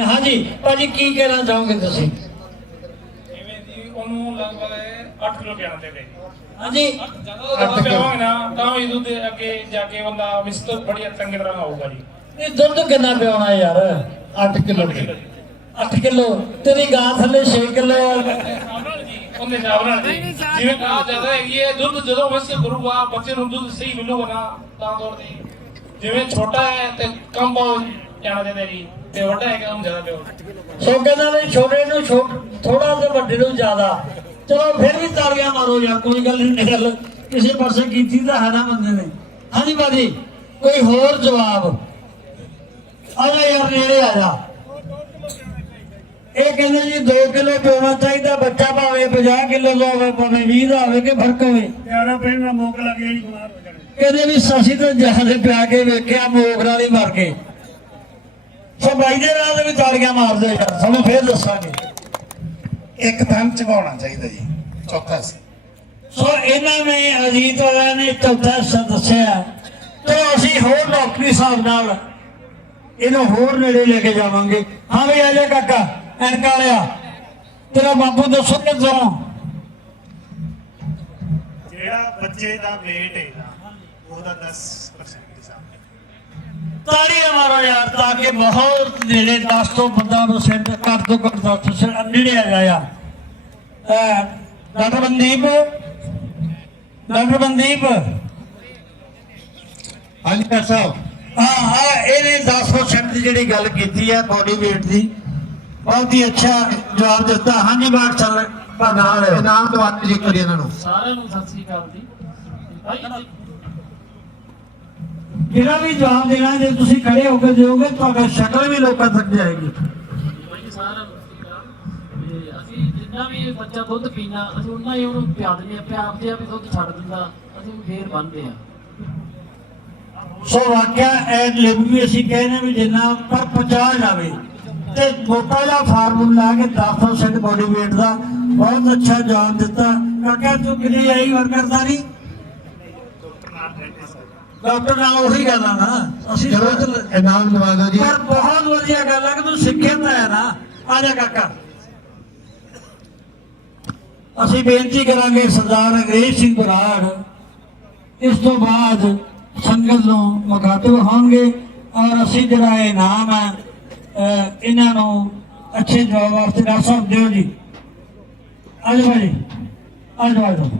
ਹਾਂਜੀ ਭਾਜੀ ਕੀ ਕਹਿਣਾ ਚਾਹੋਗੇ ਤੁਸੀਂ? ਜਿਵੇਂ ਜੀ ਉਹਨੂੰ ਲਗਭਗ 8 ਕਿਲੋ ਪਿਆਣਾ ਦੇ ਦੇ। ਹਾਂਜੀ। ਜਦੋਂ ਦੁੱਧ ਪਿਆਵਾਂਗੇ ਨਾ ਤਾਂ ਵੀ ਦੁੱਧ ਦੇ ਅੱਗੇ ਜਾ ਕੇ ਬੰਦਾ ਮਿਸਤਰ ਬੜੀ ਚੰਗੀ ਤਰ੍ਹਾਂ ਆਊਗਾ ਜੀ। ਇਹ ਦੁੱਧ ਕਿੰਨਾ ਪਿਆਉਣਾ ਯਾਰ? 8 ਕਿਲੋ। 8 ਕਿਲੋ ਤੇਰੀ ਗਾਂ ਥੱਲੇ 6 ਕਿਲੋ ਹਿਸਾਬ ਨਾਲ ਜੀ ਜਿਵੇਂ ਕਹਾ ਜਾਂਦਾ ਹੈਗੀ ਹੈ ਦੁੱਧ ਜਦੋਂ ਵਸੇ ਕਰੂਗਾ ਬੱਚੇ ਨੂੰ ਦੁੱਧ ਸਹੀ ਮਿਲੂਗਾ ਨਾ ਤਾਂ ਤੋੜ ਦੀ ਜਿਵੇਂ ਛੋਟਾ ਹੈ ਤੇ ਕਮ ਬਹੁਤ ਪਿਆਣਾ ਦੇ ਦੇ ਜੀ? ਤੇ ਵੱਡਾ ਹੈ ਕਿ ਉਹਨੂੰ ਜ਼ਿਆਦਾ ਪਿਓ। ਸੋ ਕਹਿੰਦਾ ਵੀ ਛੋਟੇ ਨੂੰ ਛੋਟ ਥੋੜਾ ਤੇ ਵੱਡੇ ਨੂੰ ਜ਼ਿਆਦਾ। ਚਲੋ ਫਿਰ ਵੀ ਤਾੜੀਆਂ ਮਾਰੋ ਯਾਰ ਕੋਈ ਗੱਲ ਨਹੀਂ ਗੱਲ ਕਿਸੇ ਪਾਸੇ ਕੀਤੀ ਤਾਂ ਹੈ ਨਾ ਬੰਦੇ ਨੇ। ਹਾਂਜੀ ਭਾਜੀ ਕੋਈ ਹੋਰ ਜਵਾਬ? ਆ ਜਾ ਯਾਰ ਨੇੜੇ ਆ ਜਾ। ਇਹ ਕਹਿੰਦੇ ਜੀ 2 ਕਿਲੋ ਪਿਉਣਾ ਚਾਹੀਦਾ ਬੱਚਾ ਭਾਵੇਂ 50 ਕਿਲੋ ਦਾ ਹੋਵੇ ਭਾਵੇਂ 20 ਦਾ ਹੋਵੇ ਕਿ ਫ਼ਰਕ ਹੋਵੇ? ਪਿਆਰਾ ਪੈਣਾ ਮੋਕ ਲੱਗ ਜਾਣੀ ਬਿਮਾਰ ਹੋ ਜਾਣੇ। ਕਹਿੰਦੇ ਵੀ ਸਸੀ ਤਾਂ ਜਹਾਜ਼ ਪਿਆ ਕੇ ਵੇਖਿਆ ਮੋਗਰਾ ਨਹੀਂ ਮਰ ਕੇ ਸੋ ਬਾਈ ਦੇ ਨਾਲ ਵੀ ਤਾੜੀਆਂ ਮਾਰਦੇ ਯਾਰ ਸਾਨੂੰ ਫੇਰ ਦੱਸਾਂਗੇ। ਇੱਕ ਥਾਂ ਚਬਾਉਣਾ ਚਾਹੀਦਾ ਜੀ ਚੌਥਾ ਸੀ। ਸੋ ਇਹਨਾਂ ਨੇ ਅਜੀਤ ਵਾਲਿਆਂ ਨੇ ਚੌਥਾ ਹਿੱਸਾ ਦੱਸਿਆ। ਤੇ ਅਸੀਂ ਹੋਰ ਡਾਕਟਰੀ ਸਾਹਿਬ ਨਾਲ ਇਹਨੂੰ ਹੋਰ ਨੇੜੇ ਲੈ ਕੇ ਜਾਵਾਂਗੇ। ਹਾਂ ਵੀ ਆ ਜਾ ਕਾਕਾ ਐਨਕਾਂ ਵਾਲਿਆ। ਤੇਰਾ ਬਾਪੂ ਦੱਸੋ ਕਿਦੋਂ ਜਿਹੜਾ ਬੱਚੇ ਦਾ weight ਹੈ ਉਹਦਾ 10% ਹਿਸਾਬ ਤਾੜੀ ਮਾਰੋ ਯਾਰ ਤਾਂ ਕਿ ਬਹੁਤ ਨੇੜੇ 10 ਤੋਂ 15% ਘੱਟ ਤੋਂ ਘੱਟ 10% ਨੇੜੇ ਆ ਅਹ, ਡਾਕਟਰ ਮਨਦੀਪ ਡਾਕਟਰ ਮਨਦੀਪ। ਹਾਂਜੀ ਡਾਕਟਰ ਸਾਹਿਬ। ਹਾਂ ਹਾਂ ਇਹਨੇ 10% ਦੀ ਜਿਹੜੀ ਗੱਲ ਕੀਤੀ ਹੈ ਬੋਡੀ weight ਦੀ ਬਹੁਤ ਹੀ ਅੱਛਾ ਜਵਾਬ ਦਿੱਤਾ। ਹਾਂਜੀ ਬਾਤ ਚੱਲ ਨਾਲ ਇਨਾਮ ਦਵਾਤੇ ਜੀ ਕਰੀ ਇਹਨਾਂ ਨੂੰ। ਸਾਰਿਆਂ ਨੂੰ ਸਤਿ ਸ੍ਰੀ ਅਕਾਲ ਜੀ। ਭਾਈ ਜਿਹੜਾ ਵੀ ਜਵਾਬ ਦੇਣਾ ਜੇ ਤੁਸੀਂ ਖੜੇ ਹੋ ਕੇ ਦਿਓਗੇ ਤੁਹਾਡਾ ਸ਼ਕਲ ਵੀ ਲੋਕਾਂ ਤੱਕ ਜਾਏਗੀ। ਸ੍ਰੀ ਅਸੀਂ ਜਿੰਨਾ ਵੀ ਬੱਚਾ ਦੁੱਧ ਪੀਣਾ ਅਸੀਂ ਉਹਨਾਂ ਹੀ ਉਹਨੂੰ ਪਿਆ ਦਿੰਦੇ ਆ ਪਿਆਪਦੇ ਆ ਵੀ ਦੁੱਧ ਛੱਡ ਦਿੰਦਾ ਅਸੀਂ ਉਹਨੂੰ ਫੇਰ ਬੰਨਦੇ ਆ ਸੋ ਵਾਕਿਆ ਇਹ ਲਿਵ ਵੀ ਅਸੀਂ ਕਹਿੰਦੇ ਵੀ ਜਿੰਨਾ ਪਰ ਪਹੁੰਚਾ ਜਾਵੇ ਤੇ ਮੋਟਾ ਜਿਹਾ ਫਾਰਮੂਲਾ ਕੇ 10% ਬੋਡੀ weight ਦਾ ਬਹੁਤ ਅੱਛਾ ਜਵਾਬ ਦਿੱਤਾ। ਕਾਕਾ ਤੂੰ ਕਿੰਨੀ ਆਈ ਵਰਕਰਦਾਰੀ ਡਾਕਟਰ ਨਾਲ ਉਹੀ ਗੱਲ ਆ ਨਾ। ਅਸੀਂ ਚਲੋ ਸੋਚ ਲ- ਇਨਾਮ ਦਵਾ ਦਿਓ ਜੀ। ਪਰ ਬਹੁਤ ਵਧੀਆ ਗੱਲ ਹੈ ਕਿ ਤੂੰ ਸਿੱਖਿਆ ਤਾਂ ਹੈ ਨਾ। ਆ ਜਾ ਕਾਕਾ। ਅਸੀਂ ਬੇਨਤੀ ਕਰਾਂਗੇ ਸਰਦਾਰ ਅੰਗਰੇਜ਼ ਸਿੰਘ ਬਰਾੜ ਇਸ ਤੋਂ ਬਾਅਦ ਸੰਗਤ ਨੂੰ ਮੁਖਾਤਬ ਹੋਣਗੇ ਔਰ ਅਸੀਂ ਜਿਹੜਾ ਇਹ ਨਾਮ ਹੈ ਅਹ, ਇਹਨਾਂ ਨੂੰ ਅੱਛੇ ਜਵਾਬ ਵਾਸਤੇ ਡਾਕਟਰ ਸਾਹਿਬ ਦਿਓ ਜੀ। ਆਜੋ ਭਾਜੀ। ਆਜੋ ਆਜੋ